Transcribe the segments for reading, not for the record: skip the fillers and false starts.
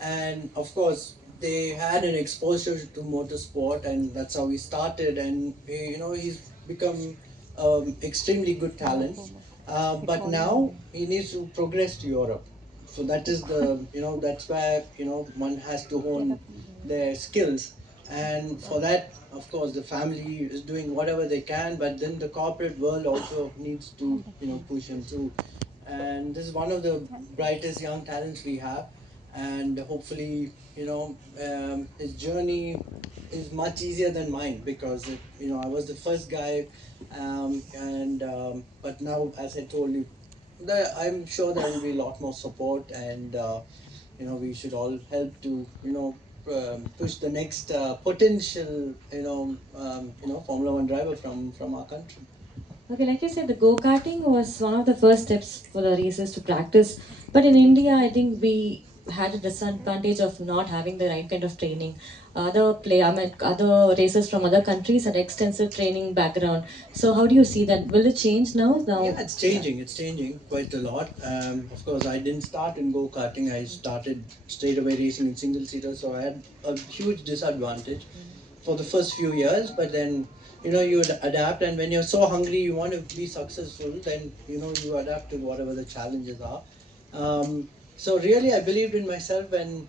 and of course they had an exposure to motorsport, and that's how he started. And he's become extremely good talent. But now he needs to progress to Europe. So that is the that's where one has to hone their skills. And for that, of course, the family is doing whatever they can, but then the corporate world also needs to push him through. And this is one of the brightest young talents we have. And hopefully his journey is much easier than mine, because I was the first guy. And but now, as I told you, I'm sure there will be a lot more support. And we should all help to push the next potential Formula One driver from our country. Okay, like you said, the go karting was one of the first steps for the racers to practice. But in India, I think we had a disadvantage of not having the right kind of training. I mean, other racers from other countries had extensive training background. So how do you see that? Will it change now? Yeah, Now, it's yeah. changing. It's changing quite a lot. Of course, I didn't start in go karting. I started straight away racing in single seater, so I had a huge disadvantage for the first few years. But then, you adapt, and when you're so hungry, you want to be successful. Then you adapt to whatever the challenges are. So really, I believed in myself, and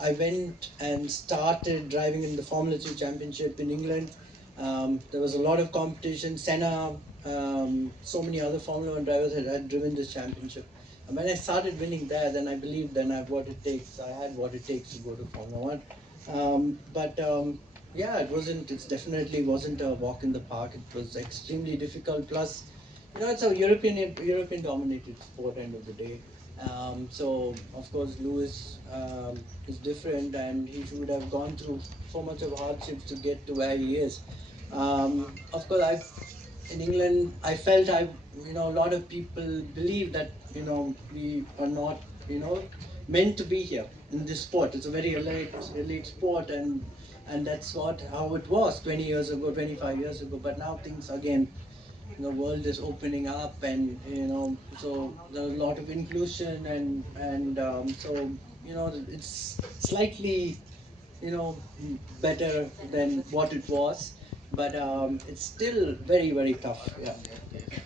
I went and started driving in the Formula 2 Championship in England. There was a lot of competition. Senna, so many other Formula One drivers had driven this championship. And when I started winning there, then I believed then I have what it takes. I had what it takes to go to Formula One. But yeah, it wasn't. It definitely wasn't a walk in the park. It was extremely difficult. Plus, it's a European dominated sport end of the day. So of course Lewis is different, and he would have gone through so much of hardships to get to where he is. Of course, I in England, I felt a lot of people believe that we are not meant to be here in this sport. It's a very elite sport, and that's what how it was 20 years ago, 25 years ago. But now things again, the world is opening up, and so there's a lot of inclusion, and so it's slightly better than what it was, but it's still very very tough. Yeah.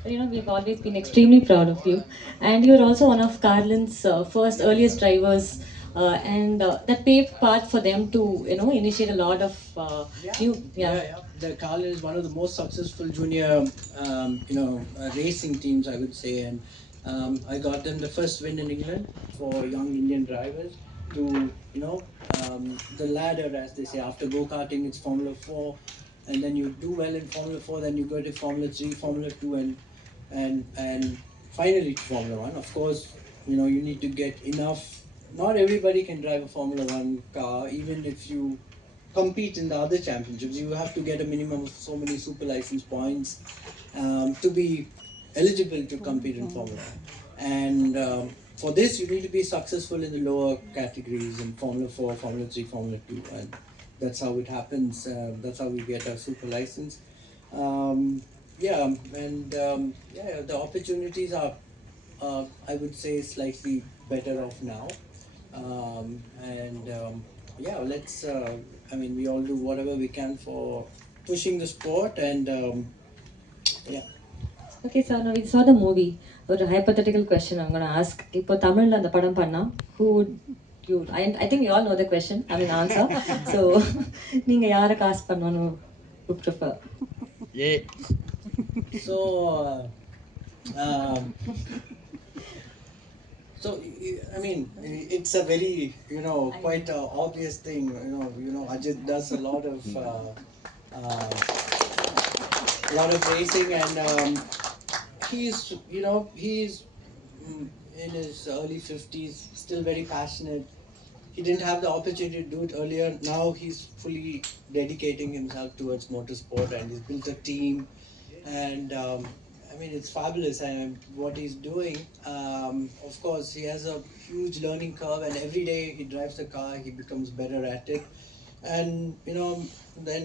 We've always been extremely proud of you. And you're also one of Carlin's first earliest drivers. And that paved path for them to, initiate a lot of Yeah, new, yeah. yeah. The Carlin is one of the most successful junior, racing teams, I would say, and I got them the first win in England for young Indian drivers. To the ladder, as they say, after go karting, it's Formula Four, and then you do well in Formula Four, then you go to Formula Three, Formula Two, and finally to Formula One. Of course, you need to get enough. Not everybody can drive a Formula One car, even if you compete in the other championships. You have to get a minimum of so many super license points to be eligible to compete in Formula One. And for this, you need to be successful in the lower categories in Formula 4, Formula 3, Formula 2. And that's how it happens. That's how we get our super license. Yeah, and yeah, the opportunities are, I would say, slightly better off now. And yeah, let's. I mean, we all do whatever we can for pushing the sport, and yeah. Okay, so now we saw the movie. Or a hypothetical question I'm going to ask. இப்போ தமிழ்ல அந்த படம் பண்ணா, who would you? I think you all know the question. I mean answer. So நீங்க யாரை cast பண்ணனும் would prefer? Yeah. So, so I mean, it's a very quite a obvious thing. Ajit does a lot of racing, and he's in his early 50s, still very passionate. He didn't have the opportunity to do it earlier. Now he's fully dedicating himself towards motorsport, and he's built a team. And I mean, it's fabulous. And what he's doing, of course, he has a huge learning curve, and every day he drives the car, he becomes better at it. And then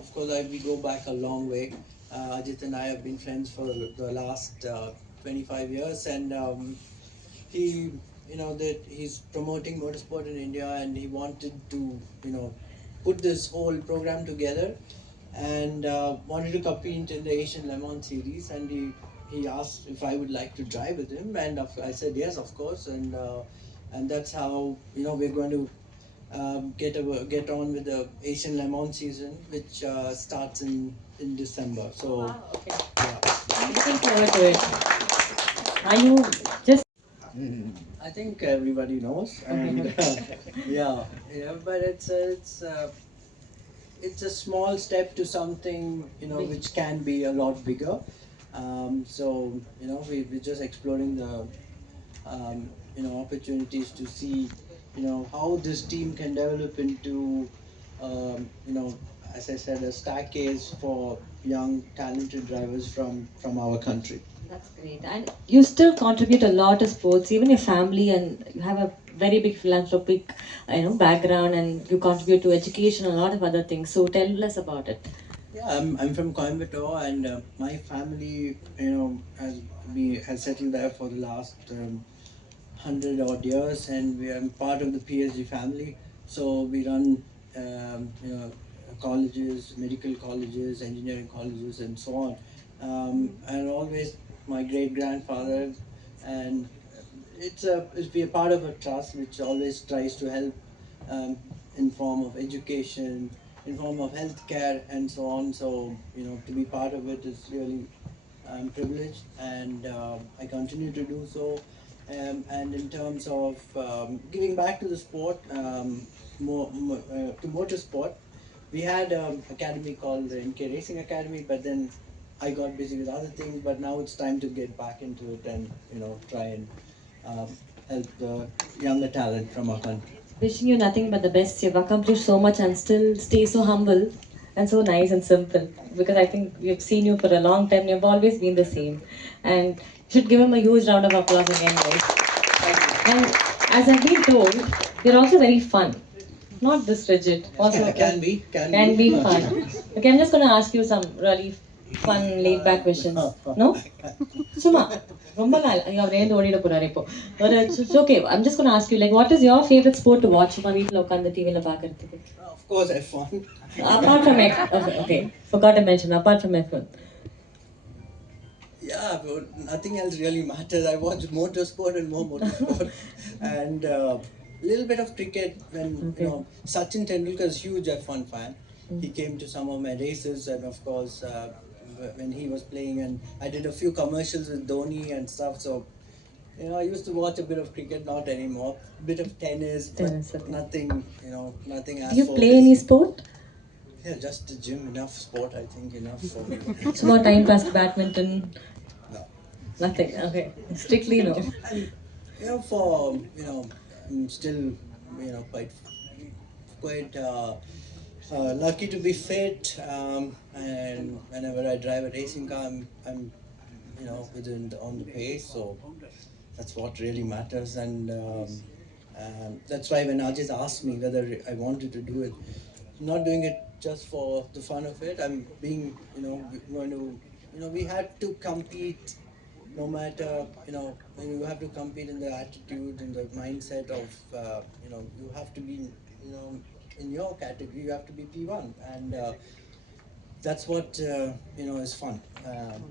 of course, we go back a long way. Ajit and I have been friends for the last 25 years, and he that he's promoting motorsport in India, and he wanted to, put this whole program together, and wanted to compete in the Asian Le Mans series, and he asked if I would like to drive with him, and I said yes, of course, and that's how we're going to get on with the Asian Le Mans season, which starts in December. So Wow, okay. yeah. I'm looking forward to it. Are you just I think everybody knows, and yeah, but it's a small step to something big? which can be a lot bigger. So we're just exploring the opportunities to see how this team can develop into as I said, a staircase for young talented drivers from our country. That's great. And you still contribute a lot to sports, even your family, and you have a very big philanthropic, background, and you contribute to education and a lot of other things. So tell us about it. Yeah, I'm from Coimbatore, and my family, has settled there for the last 100 odd years, and we are part of the PSG family. So we run, colleges, medical colleges, engineering colleges, and so on. And always my great grandfather, and it's be a part of a trust which always tries to help um, in form of education, in form of healthcare, and so on. So to be part of it is really privileged, and I continue to do so. And in terms of giving back to the sport, to motorsport, we had an academy called the NK Racing Academy, but then I got busy with other things. But now it's time to get back into it and try and um, help the younger talent from our country. Wishing you nothing but the best. You've accomplished so much and still stay so humble and so nice and simple. Because I think we've seen you for a long time. You've always been the same. And you should give him a huge round of applause again, guys. And as I've been told, you're also very fun. Not this rigid. Also, can be fun. Okay, I'm just going to ask you some really fun, laid back questions. No? சும்மா ரொம்ப நாள் அவர் ஏந்து ஓடிட போறாரு இப்போ ஒரு okay I'm just gonna ask you like what is your favourite sport to watch சும்மா வீட்ல உட்கார்ந்து டிவில பார்க்கிறதுக்கு Of course, F1. apart from F okay forgot to mention apart from F1 Yeah, but nothing else really matters. I watch motorsport and more motorsport, and a little bit of cricket. When Sachin Tendulkar is huge F1 fan. He came to some of my races, and of course, when he was playing, and I did a few commercials with Dhoni and stuff. So, I used to watch a bit of cricket, not anymore. A bit of tennis, but Tennis, okay. nothing, nothing as do you play focused. any sport Yeah, just the gym, enough sport. I think enough for me. சும்மா time pass badminton No. nothing okay strictly no And for I'm still quite lucky to be fit, and whenever I drive a racing car, I'm within on the pace. So that's what really matters, and that's why when Ajit asked me whether I wanted to do it, I'm not doing it just for the fun of it. I'm being going to we had to compete, no matter you have to compete in the attitude, in the mindset of you have to be in your category, you have to be P1, and that's what is fun,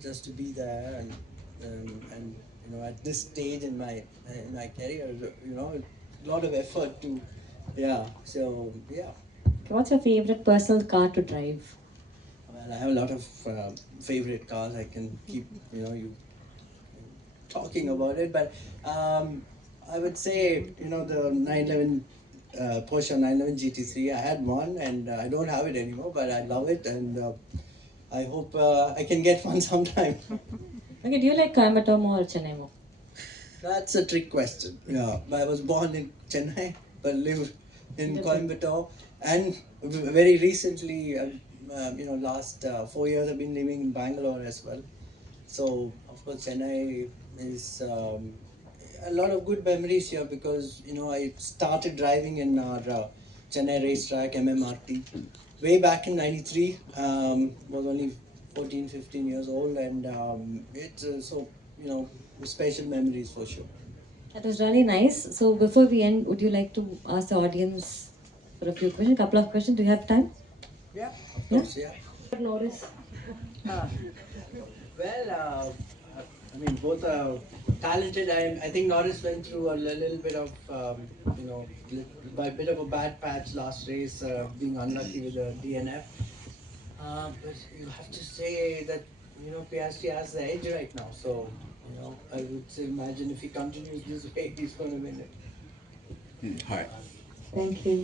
just to be there, and at this stage in my career, a lot of effort to yeah so yeah. what's your favorite personal car to drive Well, I have a lot of favorite cars. I can keep you talking about it, but I would say the 911 Porsche 911 GT3. I had one, and I don't have it anymore, but I love it, and I hope I can get one sometime. okay do you like Coimbatore more or Chennai more That's a trick question. Yeah, I was born in Chennai, but live in Coimbatore, and very recently, last 4 years, I've been living in Bangalore as well. So, of course, Chennai is a lot of good memories here, because I started driving in our Chennai racetrack MMRT way back in '93. Was only 14, 15 years old, and it's so special memories for sure. That was really nice. So before we end, would you like to ask the audience for a few questions, a couple of questions? Do you have time? Yeah, of Yeah. course, yeah. Norris. Ah, well, I mean, both are talented. I think Norris went through a little bit of, by a bit of a bad patch last race, being unlucky with the DNF. But you have to say that, Piastri has the edge right now. So, I would say, imagine if he continues this way, he's going to win it. Hi. Thank you.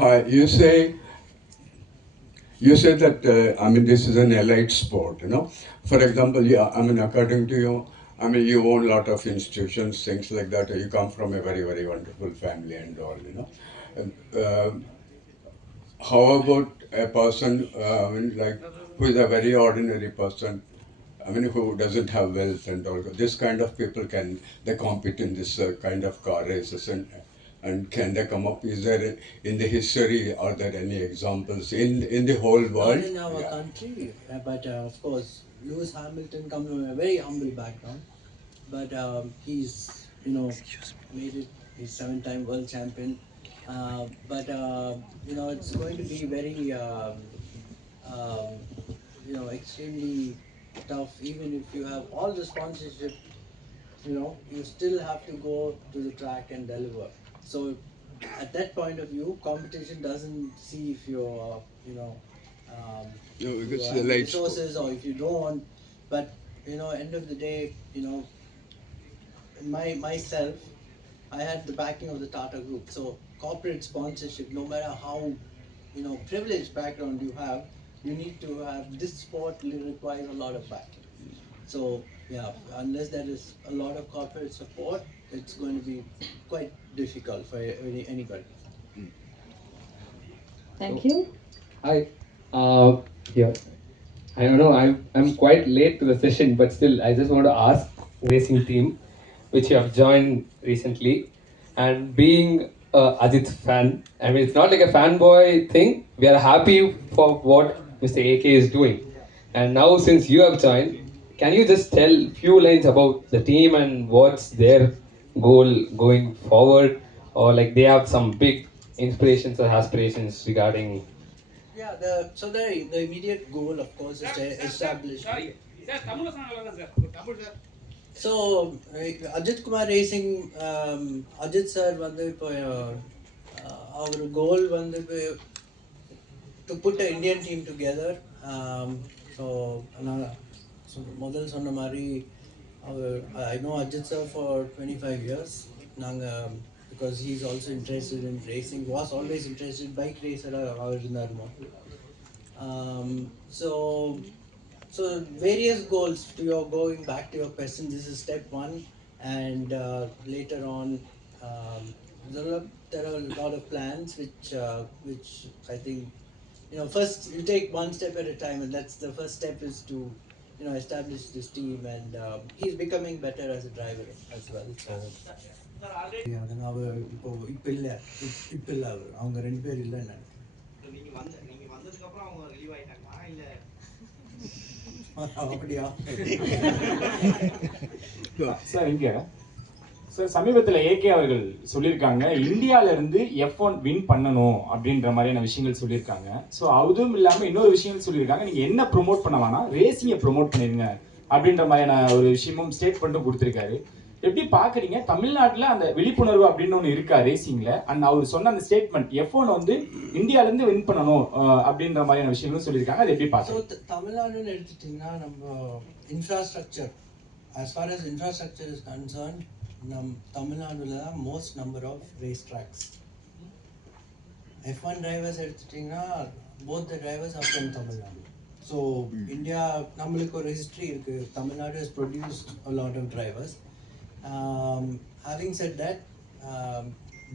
Hi. You say that I mean this is an elite sport. For example, yeah, I mean according to you, I mean you own a lot of institutions, things like that. You come from a very very wonderful family and all. And, how about a person, I mean, like who is a very ordinary person? I mean, who doesn't have wealth and all. This kind of people they compete in this kind of car races and can they come up? Is there in the history? Are there any examples in the whole Not world? in our Yeah. country, but of course, Lewis Hamilton comes from a very humble background. But he's made it. He's seven-time world champion. But it's going to be very um, extremely tough. Even if you have all the sponsorship, you still have to go to the track and deliver. So at that point of view, competition doesn't see if you're No, if you it's the have the late sport. resources or if you don't. But end of the day, myself, I had the backing of the Tata Group. So corporate sponsorship, no matter how privileged background you have, you need to have this sport requires a lot of backing. So yeah, unless there is a lot of corporate support, it's going to be quite difficult for anybody. Thank So, you. hi. Here. I don't know. I'm quite late to the session, but still, I just want to ask racing team, which you have joined recently, and being a Ajit fan. I mean, it's not like a fanboy thing. We are happy for what Mr. AK is doing, and now since you have joined, can you just tell few lines about the team and what's their goal going forward, or like they have some big inspirations or aspirations regarding. Yeah, the immediate goal, of course, is to establish. So Ajit Kumar Racing, Ajit sir வந்து இப்போ our goal வந்து to put an Indian team together. So நான் முதல் சொன்ன மாதிரி I know Ajit sir for 25 years. Because he's also interested in racing, was always interested bike racer our இருந்தாருமா. So various goals to your going back to your question. This is step one, and later on, there are a lot of plans which I think first you take one step at a time, and that's the first step is to establish this team, and he's becoming better as a driver as well. So அவர் இப்போ இல்லை இப்போ இல்லை அவர் அவங்க ரெண்டு பேர் இல்லைன்னு நினைக்கிறேன். அப்படியா? சார் இங்க சார் சமீபத்தில் ஏகே அவர்கள் சொல்லியிருக்காங்க இந்தியால இருந்து F1 வின் பண்ணணும் அப்படின்ற மாதிரியான விஷயங்கள் சொல்லியிருக்காங்க. ஸோ அதுவும் இல்லாமல் இன்னொரு விஷயங்கள் சொல்லியிருக்காங்க, நீங்க என்ன ப்ரொமோட் பண்ண வேணாம் ரேசிங்கை ப்ரொமோட் பண்ணிருங்க அப்படின்ற மாதிரியான ஒரு விஷயமும் ஸ்டேட்மெண்ட்டும் கொடுத்துருக்காரு. எப்படி பாக்குறீங்க தமிழ்நாட்டில் அந்த விழிப்புணர்வு அப்படின்னு ஒன்று இருக்கா ரேசிங்ல? அண்ட் அவர் சொன்ன அந்த ஸ்டேட்மெண்ட் F1 வந்து இந்தியால இருந்து வின் பண்ணணும் அப்படின்ற மாதிரியான விஷயங்களும் சொல்லியிருக்காங்க, அதை எப்படி பாக்குறீங்க? தமிழ்நாடுன்னு எடுத்துட்டீங்கன்னா நம்ம infrastructure, as far as infrastructure is concerned, தமிழ்நாடுல தான் most number of race tracks. F1 drivers எடுத்துட்டீங்கன்னா both the drivers are from Tamil Nadu. So India நம்மளுக்கு ஒரு history இருக்கு. Tamil Nadu has produced a lot of drivers. Having said that,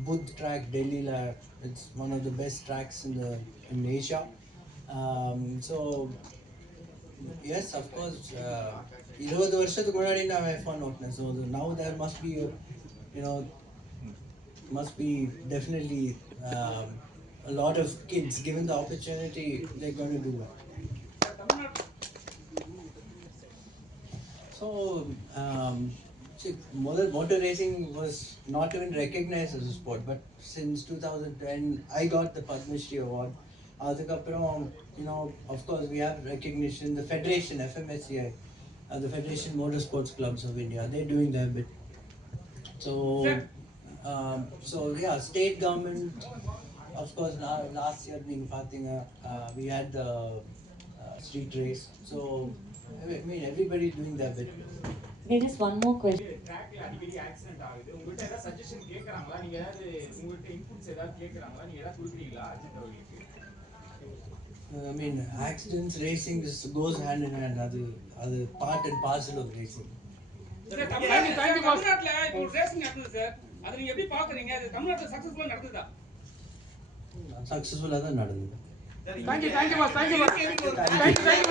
Budh track Delhi it's one of the best tracks in Asia. So yes, of course, 20 வருஷத்துக்கு முன்னாடி நான் F1 ஓட்டினேன். So now there must be definitely a lot of kids given the opportunity, they're going to do well. So See, motor racing was not even recognized as a sport, but since 2010, I got the Padma Shri award. Adukapram, of course, we have recognition. The Federation, FMSCI, the Federation Motorsports Clubs of India, they're doing their bit. So, yeah, state government, of course, last year, we had the street race. So, I mean, everybody's doing their bit. Okay, just one more question. ட்ராக்ல அடிக்கடி accident ஆகுது. உங்கள்கிட்ட ஏதாவது suggestion கேட்கறாங்களா? நீங்க ஏதாவது உங்கள்கிட்ட inputs ஏதாவது கேட்கறாங்களா? நீங்க ஏதாவது கொடுக்குறீங்களா அர்ஜுன் அவர்களுக்கு? I mean, accidents, racing goes hand in hand. அது part and parcel of racing. தமிழ்நாட்டுல இப்போ ரேசிங் நடந்தது சார். அதை நீங்க எப்படி பாக்குறீங்க? அது தமிழ்நாட்டுல சக்சஸ்ஃபுல்லா நடந்ததா? சக்சஸ்ஃபுல்லா தான் நடந்தது. Thank you boss. Thank you. Thank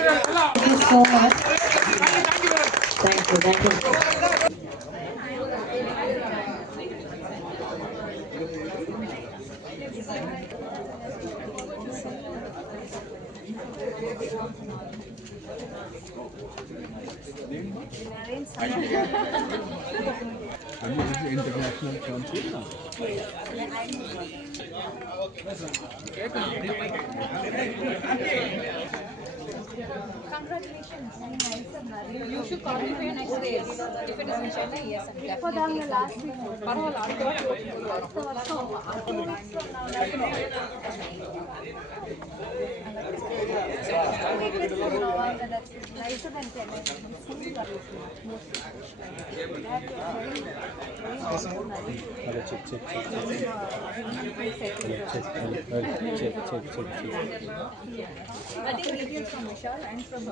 you so much. Thank you. International country. Congratulations, very nice. You should qualify next race. If it is in Chennai, yes, I'm definitely. For the last week. Parvala, that's nicer than Chennai. I think details from Vishal and from you.